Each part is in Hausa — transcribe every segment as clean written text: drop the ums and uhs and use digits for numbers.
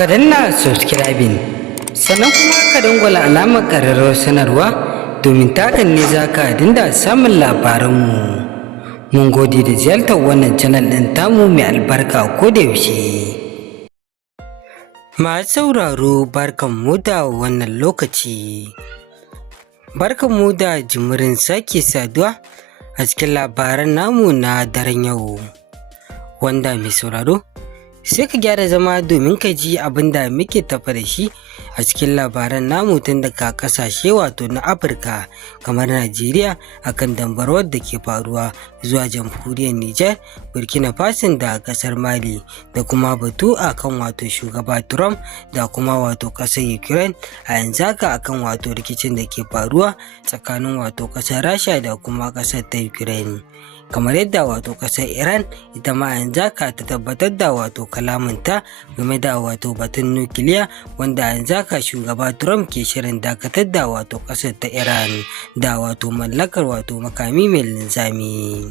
ka danna subscribing sannan kuma ka dangwala alamar ƙararrawar sanarwa domin takan ne za ka dinda samun labaranmu. Mun gode da ziyartar wannan channel ɗin tamu mai albarka ko da yaushe. Masu sauraro barkanmu da wannan lokaci. Barkanmu da jimirin sake saduwa a cikin labaran namu na daren yau. Wanda mai sauraro sai ka gyara zama domin ka ji abin da muke tafa da shi a cikin labaran namu tun daga kasashe wato na Afirka kamar Najeriya akan dambarwar da ke faruwa zuwa jamhuriyar Nijar, Burkina Faso da kasar Mali da kuma batu akan wato shugaba Trump da kuma wato kasar Ukraine a yanzu haka akan wato rikicin da ke faruwa tsakanin wato kasar Rasha da kuma kasar ta Ukraine. Kamar yadda wato kasar Iran ita ma yanzu haka ta tabbatar da wato kalamanta game da wato batun nukiliya wanda yanzu haka shugaba Trump ke shirin dakatar da wato kasar ta Iran da wato mallakar wato makami mai linzami.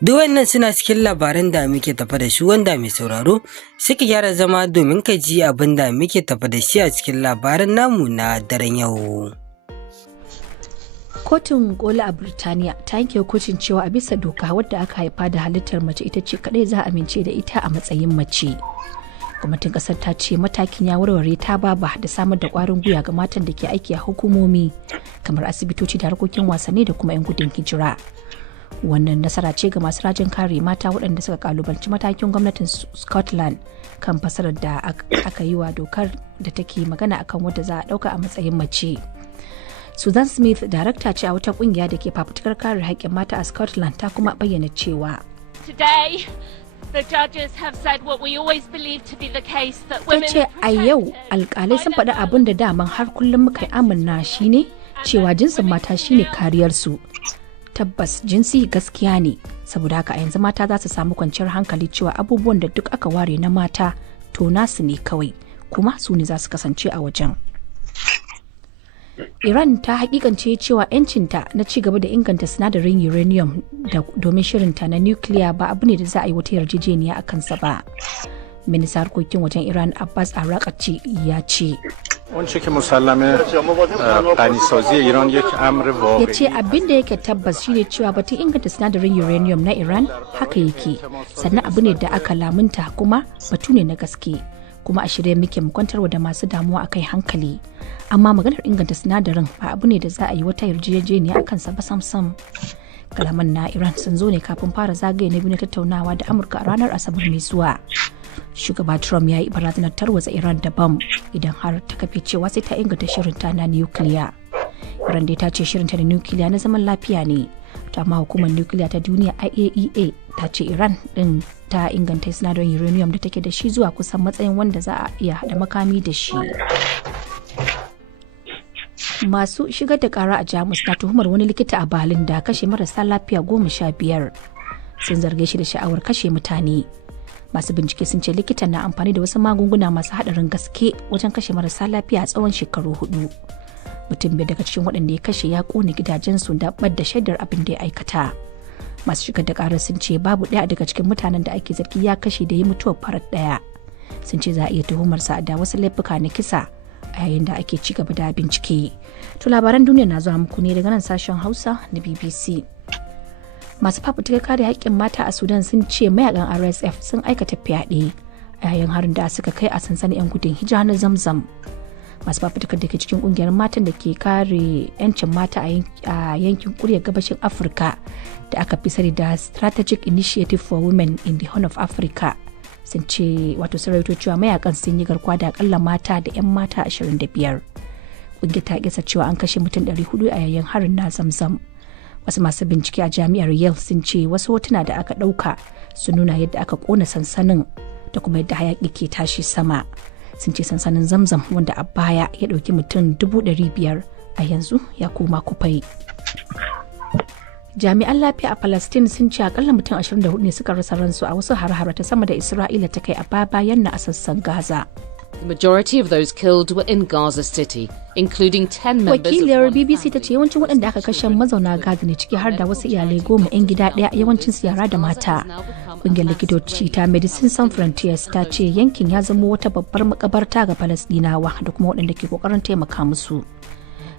Duk wannan suna cikin labaran da muke tafa da shi wanda mai sauraro suka gyara zama domin ka ji abin da muke tafa da shi a cikin labaran namu na daren yau. Kotun koli a Birtaniya ta yanke hukuncin cewa a bisa doka wadda aka haifa da halittar mace ita ce kadai za a amince da ita a matsayin mace. Gwamnatin kasar ta ce matakin ya warware ta baba da samar da kwarin gwiwa ga matan da ke aiki a hukumomi kamar asibitoci da harkokin wasanni da kuma 'yan gudun hijira. Wannan nasara ce ga masu rajin kare mata waɗanda suka kalubalci matakin gwamnatin Scotland kan fasarar da aka yi wa dokar da take magana akan wadda za a ɗauka a matsayin mace. Susan Smith, darakta ce a wata kungiya da ke fafutukar kare haƙƙin mata a Scotland, ta kuma bayyana cewa Today, the judges have said what we always believed to be the case, that ta women ce a yau alƙalai sun faɗi abin da daman har kullum muka yi amanna shine cewa jinsin mata shine kariyarsu. Tabbas jinsi gaskiya ne, saboda haka a yanzu mata za su samu kwanciyar hankali cewa abubuwan da duk aka ware na mata to nasu ne kawai, kuma su ne za su kasance a wajen. Iran ta hakikance cewa 'yancinta na ci gaba da inganta sinadarin uranium domin shirinta na nukiliya ba abu ne da za a yi wata yarjejeniya a kansa ba. Ministan harkokin wajen Iran Abbas Araqchi ya ce. Ya ce abin da yake tabbas shine cewa batun inganta sinadarin uranium na Iran haka yake, sannan abu ne da aka lamunta kuma batu ne na gaske. Kuma a shirye muke mu kwantarwa da masu damuwa akai hankali, amma maganar inganta sinadarin ba abu ne da za a yi wata yarjejeniya akan sa ba sam. Kalaman na Iran sun zo ne kafin fara zagaye na biyu na tattaunawa da Amurka a ranar Asabar mai zuwa. Shugaba Trump ya yi barazanar tarwatsa Iran da bam idan har ta kafe cewa sai ta inganta shirinta na nukiliya. Iran dai ta ce shirinta na nukiliya na zaman lafiya ne, ta ma hukumar nukiliya ta duniya IAEA ta ce Iran din ta inganta sinadarin uranium da take da shi zuwa kusan matsayin wanda za a iya hada makami da shi. Masu shigar da kara a Jamus na tuhumar wani likita a Berlin da kashe marasa lafiya 15 sun zarge shi da sha'awar kashe mutane. Masu bincike sun ce likitan na amfani da wasu magunguna masu hadarin gaske wajen kashe marasa lafiya a tsawon shekaru 4. Mutum biyar daga cikin waɗanda ya kashe ya kone gidajensu da ɓadda shaidar abin da ya aikata. Masu shigar da karar sun ce babu ɗaya daga cikin mutanen da ake zargi ya kashe da yi mutuwar farat ɗaya. Sun ce za a iya tuhumarsa da wasu laifuka na kisa a yayin da ake ci gaba da bincike. To labaran duniya na zuwa muku ne daga nan sashen Hausa na BBC. Masu fafutukar kare haƙƙin mata a Sudan sun ce mayakan RSF sun aikata fyaɗe a yayin harin da suka kai a sansanin 'yan gudun hijira na Zamzam. Masu fafutukar da ke cikin kungiyar matan da ke kare 'yancin mata a yankin kuryar gabashin Afirka da aka fi sani da Strategic Initiative for Women in the Horn of Africa sun ce wato sun rawaito cewa mayakan sun yi garkuwa da akalla mata da 'yan mata 25. Kungiyar ta kisa cewa an kashe mutum 400 a yayin harin na Zamzam. Wasu masu bincike a jami'ar Yale sun ce wasu hotuna da aka ɗauka sun nuna yadda aka kona sansanin da kuma yadda hayaƙi ke tashi sama. Sun ce sansanin Zamzam wanda a baya ya ɗauki mutum 500,000 a yanzu ya koma kufai. Jami'an lafiya a Palestine sun ce akalla mutum 24 ne suka rasa ransu a wasu har-hare ta sama da Isra'ila ta kai a bayan na a sassan Gaza. The majority of those killed were in Gaza City, including 10 members Wakiliyar of one BBC ta family. ce yawancin waɗanda aka kashe mazauna Gaza ne, ciki har da wasu iyalai 10 'yan gida ɗaya, yawancin su yara da mata. Ƙungiyar likitoci ta Medicine Sans Frontiers ta ce yankin ya zama wata babbar makabarta ga Falasɗinawa da kuma waɗanda ke ƙoƙarin taimaka musu.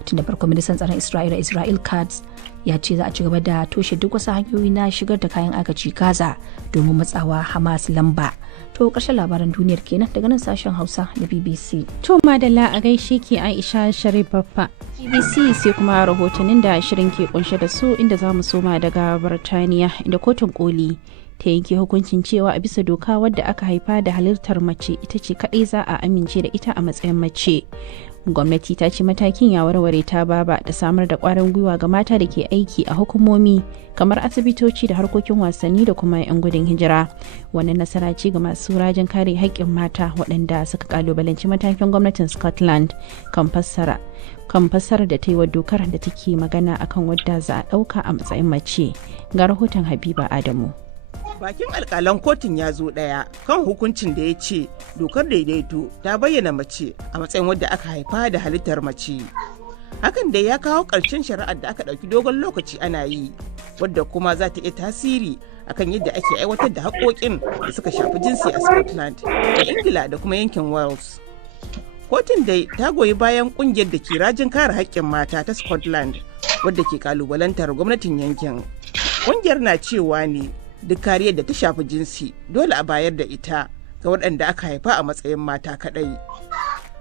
Tun da farko ministan tsaron Israel Katz ya ce za a ci gaba da toshe duk wasu hanyoyi na shigar da kayan agaji Gaza domin matsawa Hamas lamba. To ƙarshen labaran duniyar kenan daga nan sashen Hausa na BBC. To madalla a gaishe ke Aisha Sharif Baffa. BBC sai kuma rahotannin da shirin ke kunshe da su, inda za mu soma daga Birtaniya, inda kotun koli ta yanke hukuncin cewa a bisa doka wadda aka haifa da halittar mace ita ce kadai za a amince da ita a matsayin mace. Gwamnati ta ce matakin ya warware ta baba da samar da kwarin gwiwa ga mata da ke aiki a hukumomi kamar asibitoci da harkokin wasanni da kuma 'yan gudun hijira. Wannan nasara ce ga masu rajin kare haƙƙin mata waɗanda suka kalubalanci matakin gwamnatin Scotland kan fassara da ta yi wa dokar da take magana akan wadda za a ɗauka a matsayin mace. Ga rahoton Habiba Adamu. Bakin alkalan kotun ya zo ɗaya kan hukuncin da ya ce dokar daidaito ta bayyana mace a matsayin wadda aka haifa da halittar mace. Hakan dai ya kawo ƙarshen shari'ar da aka ɗauki dogon lokaci ana yi, wadda kuma za ta iya tasiri akan yadda ake aiwatar da haƙoƙin da suka shafi jinsi a Scotland da Ingila da kuma yankin Wales. Kotun dai ta goyi bayan ƙungiyar da ke rajin kare haƙƙin mata ta Scotland, wadda ke kalubalantar gwamnatin yankin. Ƙungiyar na cewa ne duk kariyar da ta shafi jinsi dole a bayar da ita ga waɗanda aka haifa a matsayin mata kaɗai.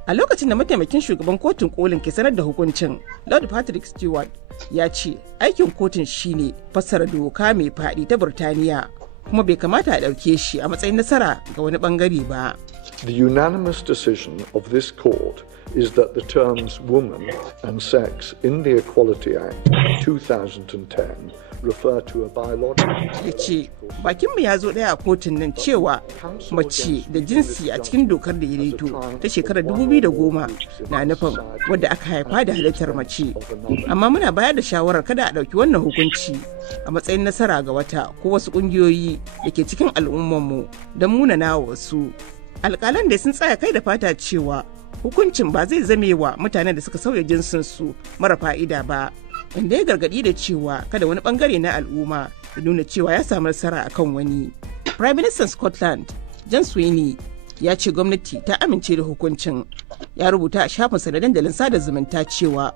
A lokacin da mataimakin shugaban kotun kolin ke sanar da hukuncin, Lord Patrick Stewart ya ce aikin kotun shine fassara doka mai faɗi ta Burtaniya, kuma bai kamata a ɗauke shi a matsayin nasara ga wani ɓangare ba. The unanimous decision of this court is that the terms woman and sex in the Equality Act 2010 refer to a biological. Ya ce bakinmu ya zo ɗaya a kotun nan cewa mace da jinsi a cikin dokar da daidaito ta shekarar 2010 na nufin wadda aka haifa da halittar mace, amma muna bayar da shawarar kada a ɗauki wannan hukunci a matsayin nasara ga wata ko wasu ƙungiyoyi da ke cikin al'ummarmu don munana wasu. Alƙalan da sun tsaya kai da fata cewa hukuncin ba zai zame wa mutanen da suka sauya jinsinsu mara fa'ida ba, inda ya gargadi da cewa kada wani bangare na al'umma ya nuna cewa ya samu nasara akan wani. Prime Minister Scotland John Sweeney ya ce gwamnati ta amince da hukuncin. Ya rubuta a shafinsa na dandalin sada zumunta cewa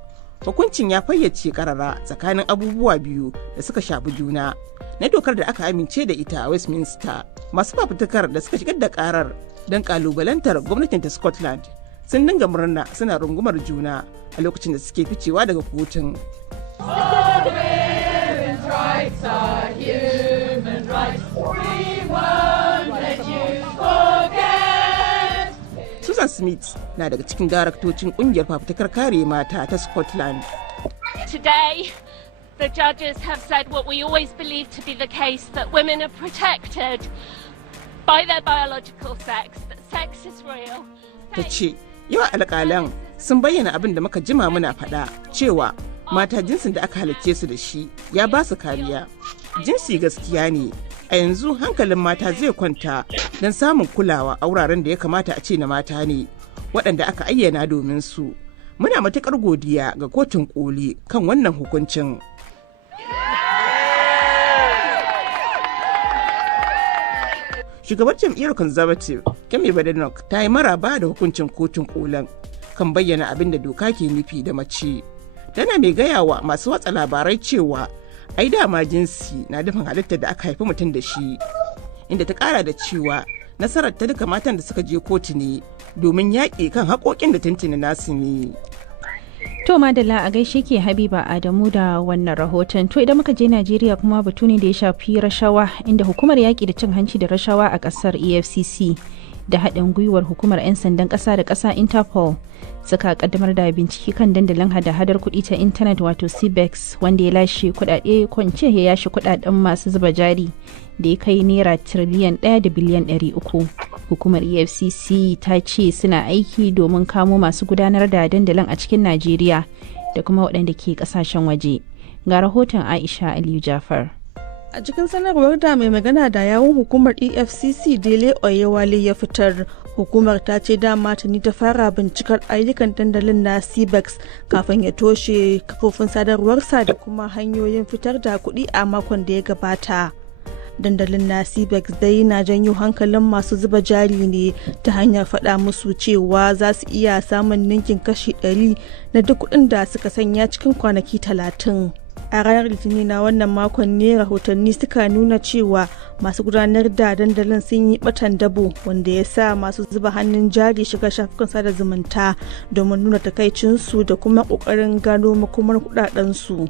hukuncin ya fayyace karara tsakanin abubuwa biyu da suka shafi juna na dokar da aka amince da ita a Westminster. Masu fafutukar da suka shigar da karar don kalubalantar gwamnatin ta Scotland sun dinga murna suna rungumar juna a lokacin da suke ficewa daga kotun. Susan Smith na daga cikin daraktocin kungiyar fafutukar kare mata ta Scotland. Today, the judges have said what we always believed to be the case, that women are protected by their biological sex, that sex is real. Ta ce, yawa alƙalan sun bayyana abin da muka jima muna faɗa, cewa mata jinsin da aka halicce su da shi ya ba su kariya. Jinsi gaskiya ne, a yanzu hankalin mata zai kwanta don samun kulawa a wuraren da ya kamata a ce na mata ne, waɗanda aka ayyana domin su. Muna matuƙar godiya ga kotun koli kan wannan hukuncin. Shugabar jam'iyyar Conservative, Kemi Badenoch, ta yi maraba da hukuncin kotun kolin kan bayyana abin da doka ke nufi da mace. Tana mai gaya wa masu watsa labarai cewa ai dama jinsi na nufin halittar da aka haifi mutum da shi, inda ta kara da cewa nasarar ta duka matan da suka je kotu ne domin yaƙi kan haƙoƙin da tuntuni nasu ne. To madalla a gaishe ke Habiba Adamu da wannan rahoton. To idan muka je Najeriya kuma batu ne da ya shafi rashawa, inda hukumar yaƙi da cin hanci da rashawa a ƙasar EFCC da haɗin gwiwar hukumar 'yan sandan ƙasa da ƙasa Interpol suka kaddamar da bincike kan dandalin hada-hadar kuɗi ta intanet wato CBEX, wanda ya lashe kuɗaɗe kwance ya yashe kuɗaɗen masu zuba jari da ya kai naira tiriliyan 1 da biliyan 300. Hukumar EFCC ta ce suna aiki domin kamo masu gudanar da dandalin a cikin Najeriya da kuma waɗanda ke ƙasashen waje. Ga rahoton Aisha Aliyu Jafar. A cikin sanarwar da mai magana da yawun hukumar EFCC Dele Oyewale ya fitar, Hukumar ta ce dama tuni ta fara bincikar ayyukan dandalin na CBEX kafin ya toshe kafofin sadarwarsa da kuma hanyoyin fitar da kuɗi a makon da ya gabata. Dandalin na CBEX dai na janyo hankalin masu zuba jari ne ta hanyar faɗa musu cewa za su iya samun ninkin kashi 100 na duk kuɗin da suka sanya cikin kwanaki 30. A ranar Litinin na wannan makon ne rahotanni suka nuna cewa masu gudanar da dandalin sun yi batan dabo, wanda ya sa masu zuba hannun jari shiga shafukan sada zumunta domin nuna takaicinsu da kuma ƙoƙarin gano makomar kuɗaɗensu.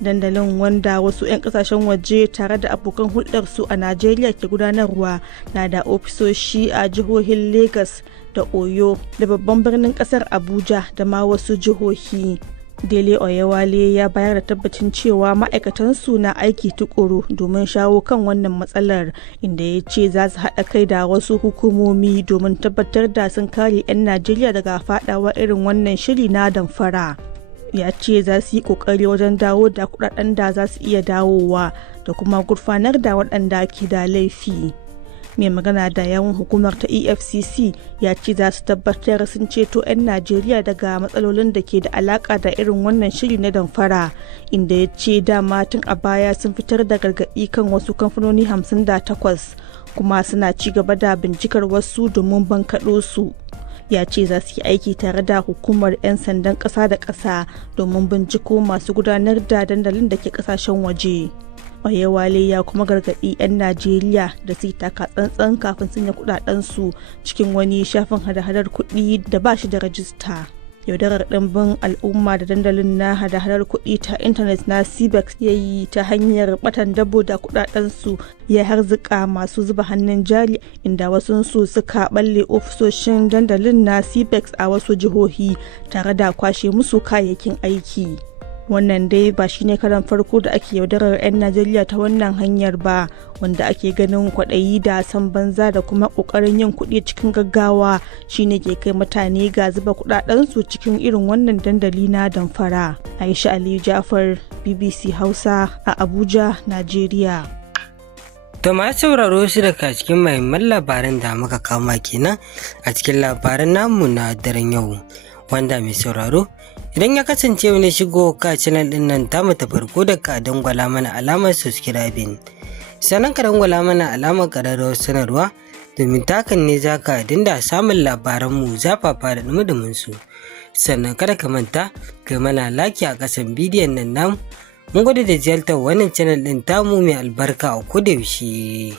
Dandalin, wanda wasu 'yan kasashen waje tare da abokan hulɗarsu a Najeriya ke gudanarwa, na da ofisoshi a jihohin Lagos da Oyo da babban birnin ƙasar Abuja da ma wasu jihohi. Dele Oyewale ya bayar da tabbacin cewa ma'aikatansu na aiki tukuru domin shawo kan wannan matsalar, inda ya ce za su haɗa kai da wasu hukumomi domin tabbatar da sun kare 'yan Najeriya daga faɗawa irin wannan shiri na damfara. Ya ce za su yi kokari wajen dawo da kudaden da za su iya dawowa da kuma gurfanar da waɗanda ke da laifi. Mai magana da yawun hukumar ta EFCC ya ce za su tabbatar sun ceto 'yan Najeriya daga matsalolin da ke da alaka da irin wannan shiri na damfara, inda ya ce dama tun a baya sun fitar da gargaɗi kan wasu kamfanoni 58 kuma suna ci gaba da bincikar wasu domin bankaɗo su. Ya ce za su yi aiki tare da hukumar 'yan sandan ƙasa da ƙasa domin binciko masu gudanar da dandalin da ke ƙasashen waje. Oyewale ya kuma gargaɗi 'yan Najeriya da su yi taka tsantsan kafin sanya kuɗaɗensu cikin wani shafin hada-hadar kuɗi da ba shi da rajista. Yaudarar ɗimbin al'umma da dandalin na hada-hadar kuɗi ta intanet na CBEX ya yi ta hanyar batan dabo da kuɗaɗensu ya harzika masu zuba hannun jari, inda wasunsu suka balle ofisoshin dandalin na CBEX a wasu jihohi tare da kwashe musu kayayyakin aiki. Wannan dai ba shine karan farko da ake yaudarar 'yan Najeriya ta wannan hanyar ba, wanda ake ganin kwaɗayi da san banza da kuma ƙoƙarin yin kuɗi cikin gaggawa shine ke kai mutane ga zuba kuɗaɗensu cikin irin wannan dandali na damfara. Aisha Aliyu Jafar, BBC Hausa a Abuja, Najeriya. To masu sauraro su daga cikin muhimman labaran da muka kama kenan a cikin labaran namu na daren yau, wanda mai sauraro idan ya kasance wani shigo ka channel din nan tamu ta farko da ka dangwala mana alamar subscribing, sannan ka dangwala mana alamar ƙararrawar sanarwa, domin takan ne za ka dinda samun labaran mu zafafa da dumudumin su. Sannan kada ka manta kai mana like a ƙasan bidiyon nan namu. Mun gode da ziyartar wannan channel din tamu mai albarka a kodayaushe.